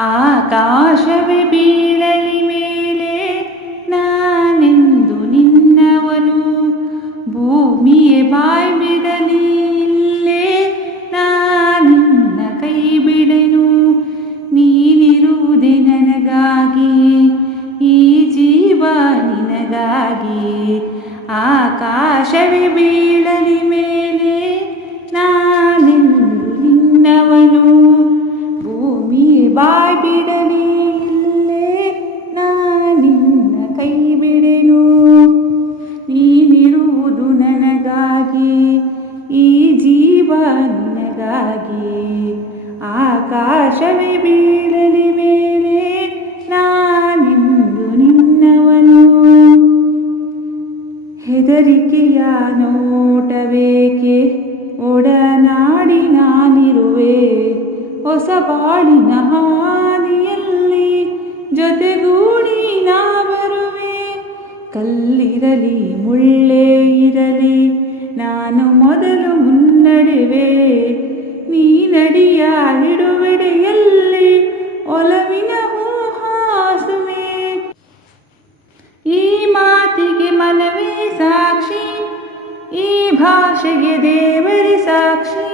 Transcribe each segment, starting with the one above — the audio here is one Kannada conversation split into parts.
ಆಕಾಶವೇ ಬೀಳಲಿ ಮೇಲೆ ನಾನೆಂದು ನಿನ್ನವನು. ಭೂಮಿಯೇ ಬಾಯ್ ಬಿಡಲಿ ಇಲ್ಲೇ ನಾನಿನ್ನ ಕೈ ಬಿಡೆನು. ನೀನಿರುವುದೇ ನನಗಾಗಿ, ಈ ಜೀವ ನಿನಗಾಗಿ. ಆಕಾಶವೇ ಬೀಳಲಿ ಮೇಲೆ ನಾನೆಂದು ನಿನ್ನವನು. ಆಕಾಶವೇ ಬೀಳಲಿ ಮೇಲೆ ನಾನಿಂದು ನಿನ್ನವನು. ಹೆದರಿಕೆಯ ನೋಟವೇಕೆ? ಒಡನಾಡಿ ನಾನಿರುವೆ. ಹೊಸ ಬಾಳಿನ ಹಾನಿಯಲ್ಲಿ ಜೊತೆಗೂಡಿ ನಾ ಬರುವೆ ಕಲ್ಲಿರಲಿ, ಮುಳ್ಳೇ ಇರಲಿ, ನಾನು ಮೊದಲು ಮುನ್ನಡೆವೆ. ನಡಿಯ ಹಿಡುವೆಡೆಯಲ್ಲಿ ಒಲವಿನ ಹೂಹಾಸುವೆ ಈ ಮಾತಿಗೆ ಮನವೇ ಸಾಕ್ಷಿ, ಈ ಭಾಷೆಗೆ ದೇವರೇ ಸಾಕ್ಷಿ.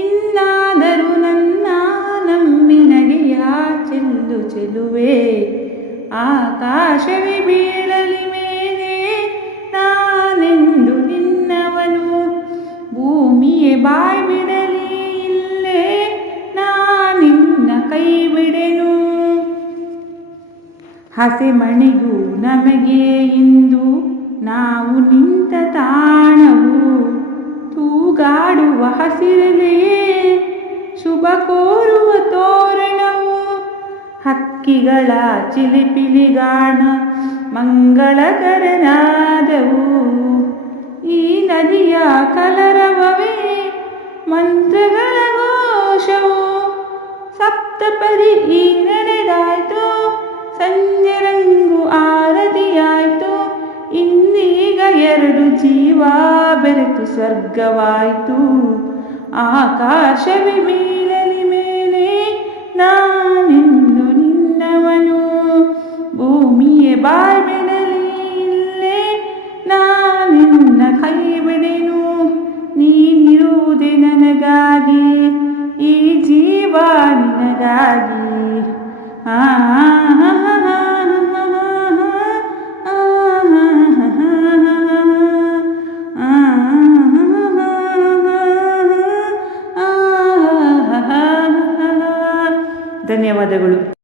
ಇನ್ನಾದರೂ ನನ್ನ ನಂಬಿ ನಡೆಯ ಚೆಲ್ಲು ಚೆಲುವೆ. ಆಕಾಶವೇ ಬೀಳಲಿ ಮೇಲೆ, ನಾನೆಂದು ನಿನ್ನವನು. ಭೂಮಿಯೇ ಬಾಯ್ ಬಿಡಲಿ ಹಸೆಮಣೆಗೂ ನಮಗೆ ಇಂದು ನಾವು ನಿಂತ ತಾಣವು. ತೂಗಾಡುವ ಹಸಿರಲೇ ಶುಭ ಕೋರುವ ತೋರಣವು. ಹಕ್ಕಿಗಳ ಚಿಲಿಪಿಲಿಗಾಣ ಮಂಗಳಕರನಾದವು. ಈ ನದಿಯ ಕಲರವವೇ ಮಂತ್ರಗಳ ಘೋಷವು. ಸಪ್ತಪದಿ ಈ ಜೀವ ಬೆರೆತು ಸ್ವರ್ಗವಾಯ್ತು. ಆಕಾಶವೇ ಬೀಳಲಿ ಮೇಲೆ ನಾನೆಂದು ನಿನ್ನವನು. ಭೂಮಿಯೇ ಬಾಯ್ ಬಿಡಲಿ ಇಲ್ಲೇ ನಾನಿನ್ನ ಕೈ ಬಿಡೆನು. ನೀನಿರುವುದೇ ನನಗಾಗಿ, ಈ ಜೀವ ನಿನಗಾಗಿ. ಆ ಧನ್ಯವಾದಗಳು.